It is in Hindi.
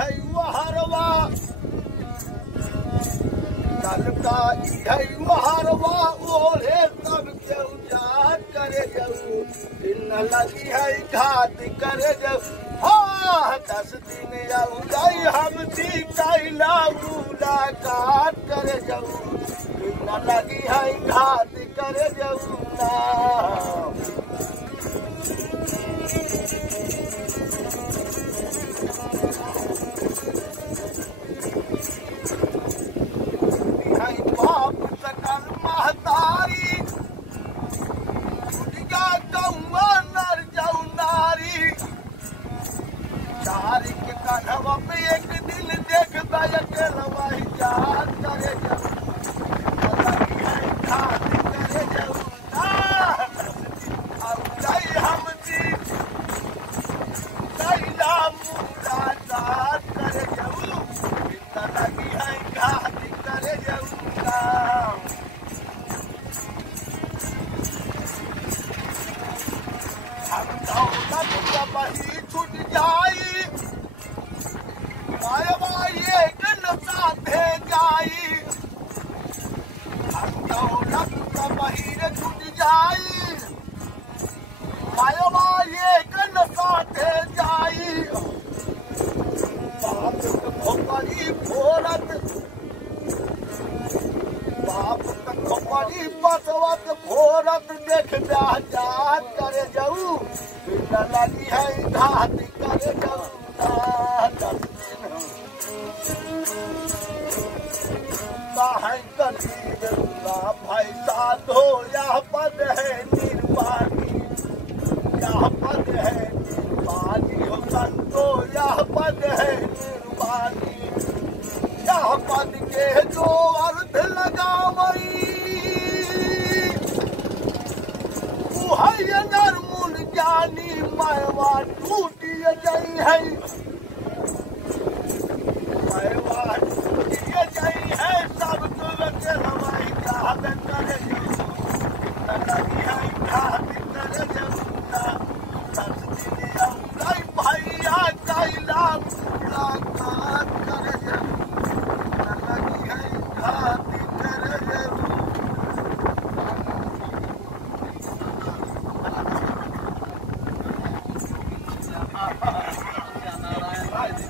हरवा कलका हरवा ओढ़े तब के उजाड़ करे जाऊ न लगी है घात करे जाऊ। हाँ 10 दिन आऊ जाई हम थी कैला मुलाकात करे जाऊ न लगी है घात करे जाऊ ना। बाप सकल महतारी गौआ नर जाऊ नारी चारी के कन्हवा पे एक दिन देख अकेलवा याद करे जाऊ घात करे जाऊ हम जी कैला मुलाकात करे जाऊ लगी है घात करे जाऊ। हम दौलत जब ही छूट जाई मायवा एक न साथे जाई। हम दौलत जब ही छूट जाई मायवा एक न साथे जाई। बाप खोपड़ी फोरत बाप खोपड़ी बसवत फोरत देख जात करे जाऊ न लगी है घात करे जाऊ। 10 दिन भाई साथ हो यह पद है निर्वाणी यह पद है निर्वाणी हो संतो यह पद है निर्वाणी यह पद के जो अर्थ लगावई नरमुन ज्ञानी मैवा टूटी गई है मैवा टूटी गई है सब के हवाई घात करे लगी है घात करे